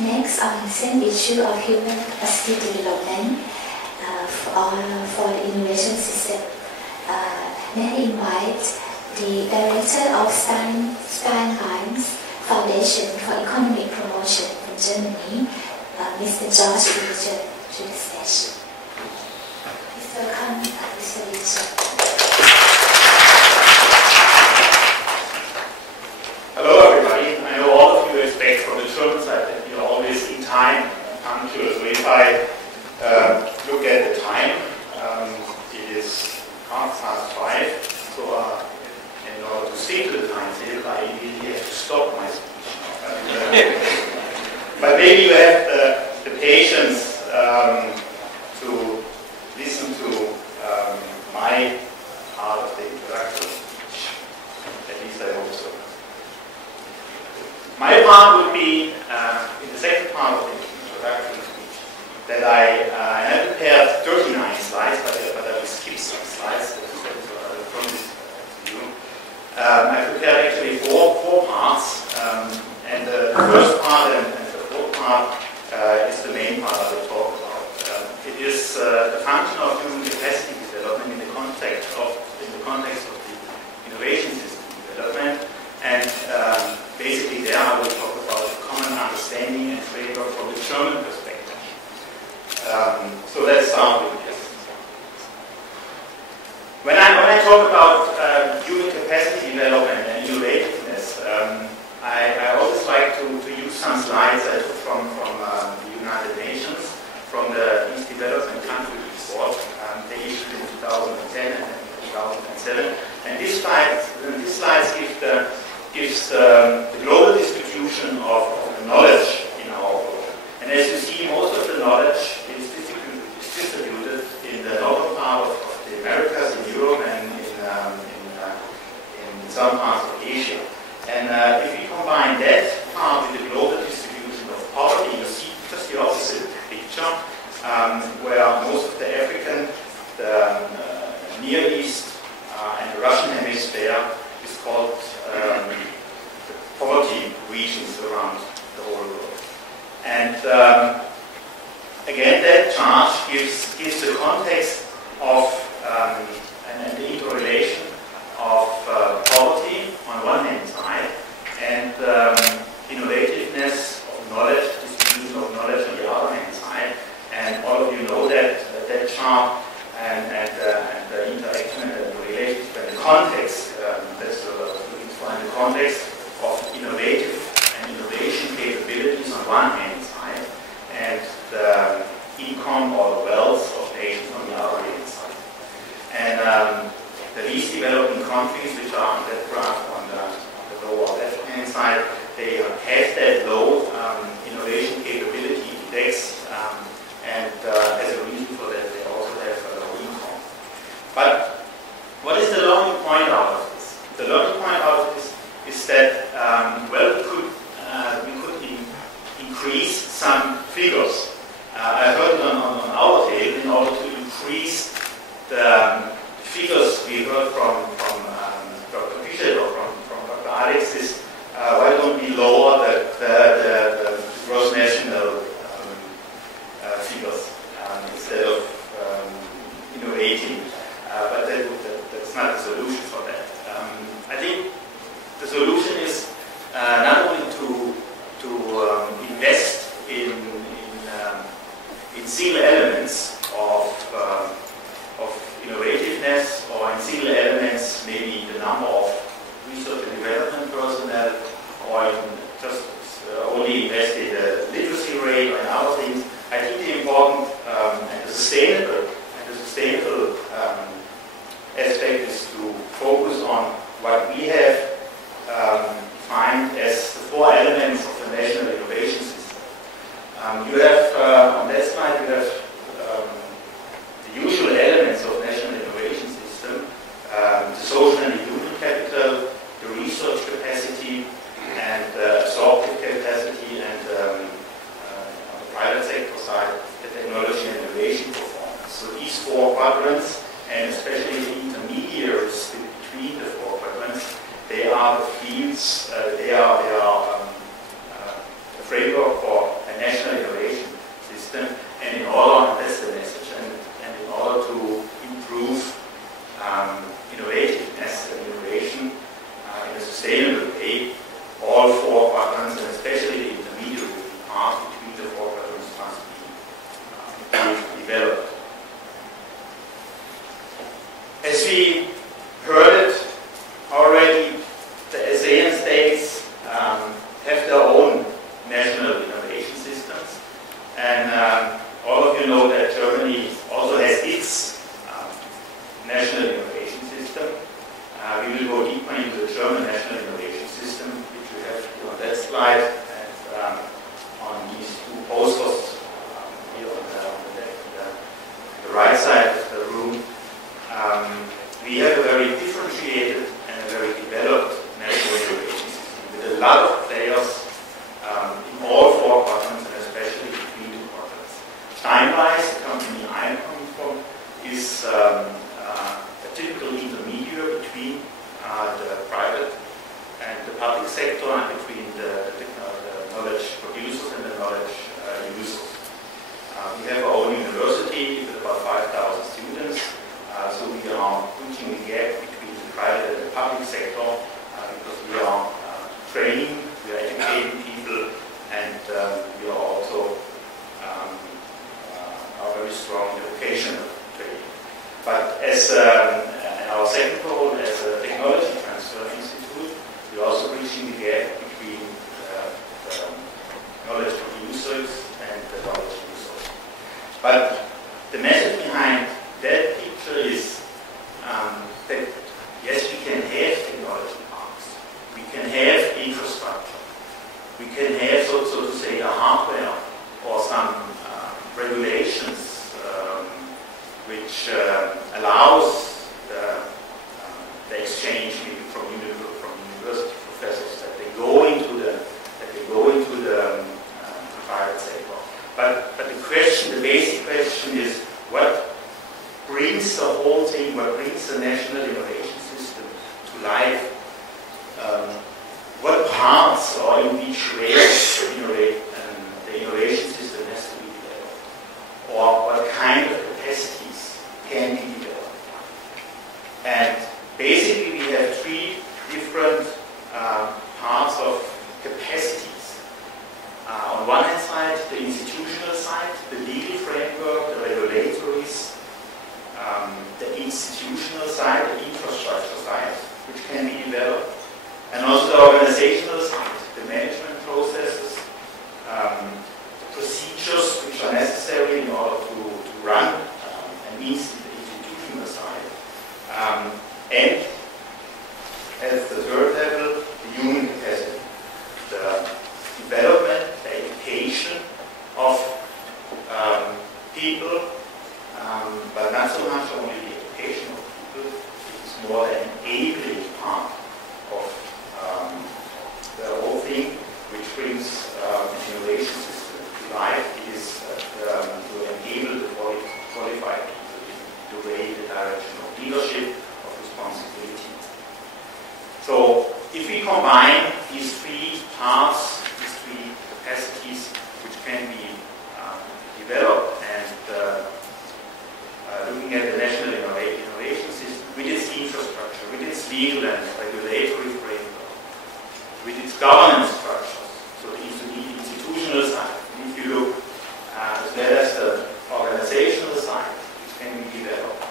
Next, on the same issue of human capacity development for the innovation system, may I invite the director of Steinheim's Foundation for Economic Promotion in Germany, Mr.Georg, to the stage. Please welcome Mr. Villinger. Hello everybody. I know all of you expect from the German side that we are always in time and punctual. So if I look at the time, it is 5:30. So in order to stick to the timetable, I immediately have to stop my speech. But maybe you have the patience to listen to my part of the introduction. At least I hope so. My part would be, in the second part of the introduction speech, that I have prepared 39 slides, but I will skip some slides from this to you. I prepared actually four parts, and the first part and the fourth part is the main part I will talk about. It is the function of human capacity development in the context of the innovation system development. And basically there I will talk about the common understanding and framework from the German perspective. So let's start with this. When I talk about human capacity development and innovativeness, I always like to use some slides I took from the United Nations, from the Least Development Country Report. They issued in 2010 and 2007. And these slides gives the global distribution of the knowledge in our world. And as you see, most of the knowledge is distributed in the northern part of the Americas, in Europe, and in some parts of Asia. And if we combine that part with the global distribution of poverty, you see just the opposite picture, where most of the African, the Near East, and the Russian hemisphere is called the poverty regions around the whole world. And again, that chart gives the context of and the interrelation of poverty on one hand side and innovativeness of knowledge, distribution of knowledge on the other hand side. And all of you know that chart and the interaction and the relationship and the context, that's what I was looking for, in the context of innovative and innovation capabilities on one hand side and the income or the wealth of nations on the other hand side. And the least developing countries, which are on that graph on the lower left hand side, they have that low innovation capability index, and as a reason for that, they also have a low income. But what is the learning point out of this? The learning point out of this is that, well, we could increase some figures. I heard it on our table in order to increase the figures we heard from Dr. Fischer or from Dr. Alex is why don't we lower the gross national figures instead of innovating, but that's not the solution for that. I think the solution is not only to invest in single elements of innovativeness, or in single elements maybe the number of research and development personnel, or in just only invest in the literacy rate or in other things. I think the important and the sustainable aspect is to focus on what we have defined as the four elements of the national innovation system. You have on that slide you have the usual elements of national innovation system: the social and the human capital, the research capacity, and absorptive capacity, and on the private sector side, the technology and innovation performance. So these four quadrants, and especially the intermediaries between the four quadrants, they are the fields, they are the framework for And all of you know that Germany also has its national innovation system. We will go deeper into the German national innovation system, which we have here on that slide, and on these two posters here on the right side of the room. We have a very differentiated and a very developed national innovation system with a lot of players in all four quadrants, and especially between the quadrants. Time-wise, the company I'm coming from is a typical intermediary between the private and the public sector, and between the knowledge producers and the knowledge users. We have our own university with about 5,000 students, so we are bridging the gap between the private and the public sector, because we are training, we are educating people, and we are also are very strong in educational training. But as our second role as a technology transfer institute, we are also bridging the gap between the knowledge producers and the knowledge users. But the message behind that picture is that yes, we can have technology parks, we can have infrastructure, we can have, so to say, a hardware or some regulations which allows the exchange maybe from university professors, that they go into the private sector. But the question, the basic question is, what brings the whole thing, what brings the national innovation system to life? What parts or in which ways the innovation system has to be developed? Or what kind of capacities can be developed? And basically we have three different parts of capacities. On one hand side, the institutional side, the legal framework, the regulatories, the institutional side, the infrastructure side, which can be developed, and also the organizational side, the management processes, the procedures which are necessary in order to run an institutional side, and as the third level, the human capacity, the development, the education of people, but not so much only the education of people, it's more an enabling part of the whole thing, which brings the innovation system to life. It is to enable the qualified people in the way, the direction of leadership, of responsibility. So if we combine these three parts, these three capacities which can be developed, and looking at the national innovation system with its infrastructure, with its legal and regulatory framework, with its governance structures, so the institutional side, if you look as well as the organizational side, which can be developed.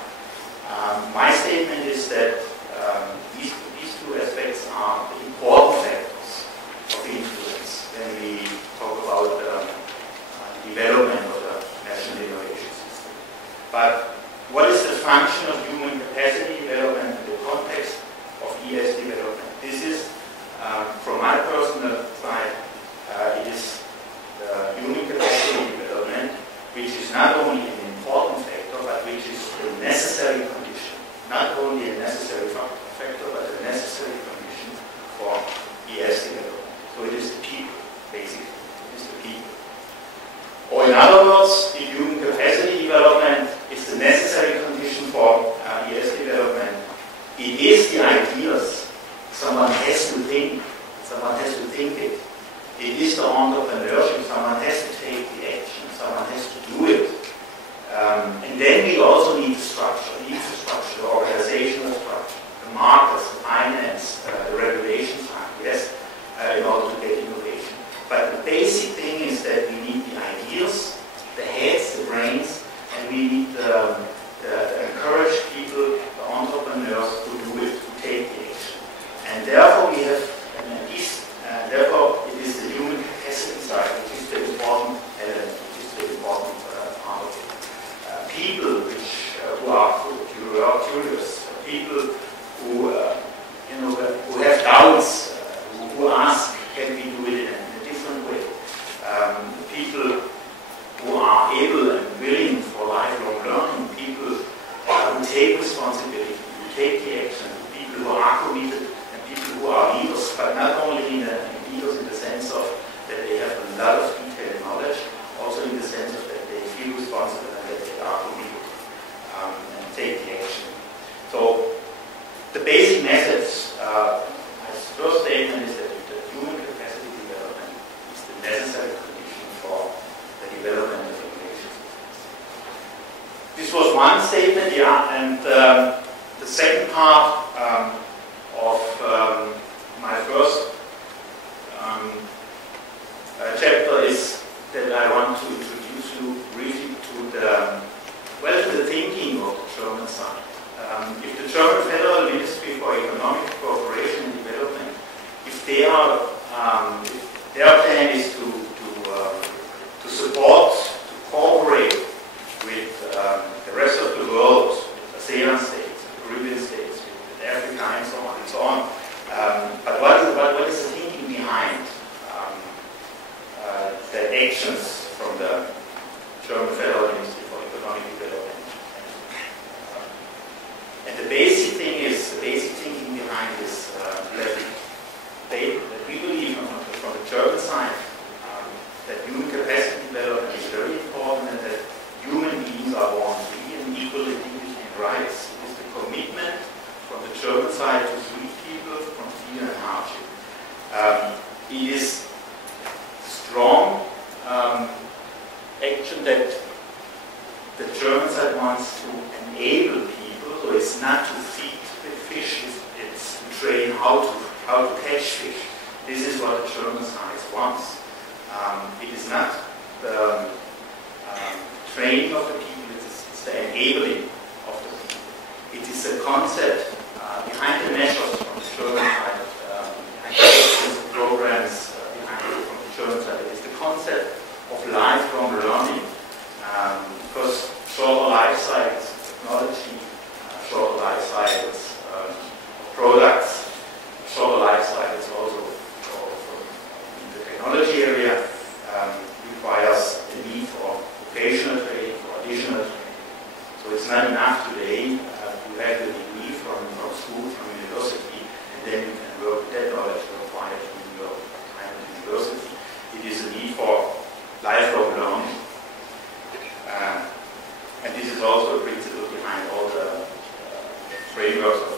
My statement is that these two aspects are the important factors of influence when we talk about the development of the national innovation system. But what is the function of human capacity development in the context of ES development? This is, from my personal side, it is the human capacity development, which is not only an important factor, but which is a necessary condition. Not only a necessary factor, but a necessary condition for ES development. So it is the people, basically. It is the people. Or in other words, the human capacity development is the necessary condition for ES development. It is the ideas. Someone has to think. Someone has to think it. It is the entrepreneurship. Someone has to take the action. Someone has to do it. And then we also need the structure, the infrastructure, the organizational structure, the markets, the finance, the regulations, yes, in order to get innovation. But the basic thing is that we need the ideas, the heads people who are able and willing for lifelong learning, people who take responsibility, who take the action, people who are committed, and people who are leaders, but not only leaders in the sense of that they have a lot of detailed knowledge, also in the sense of that they feel responsible and that they are committed and take the action. So the basic message, as first statement, is that the human capacity development is the necessary condition for the development of innovation. This was one statement, yeah, and the second part of my first chapter is that I want to introduce you briefly to the thinking of the German side. If the German Federal Ministry for Economic Cooperation and Development, if their plan is to support, to cooperate with the rest of the world, ASEAN states, Caribbean states, with Africa and so on and so on. But what is the thinking behind the actions from the German Federal Ministry for Economic Development? And the basic thinking behind this that we believe from the German side that human capacity development is very important and that human beings are born free and equal in dignity and rights. It is the commitment from the German side to free people from fear and hardship. It is strong action that the German side wants to enable people, so it's not to feed with fish, it's to train how to catch fish. This is what the German side wants. It is not the training of the people, it's the enabling of the people. It is a concept behind the measures from the German side, behind the programs from the German side. It is the concept of lifelong learning, because shorter life cycles, technology, shorter life cycles, products, shorter life cycles also in the technology area requires the need for vocational training, for additional training. So it's not enough today to have the degree from school, from university, and then you can work with that knowledge required in your time at university. It is a need for lifelong learning. And this is also a principle behind all the frameworks of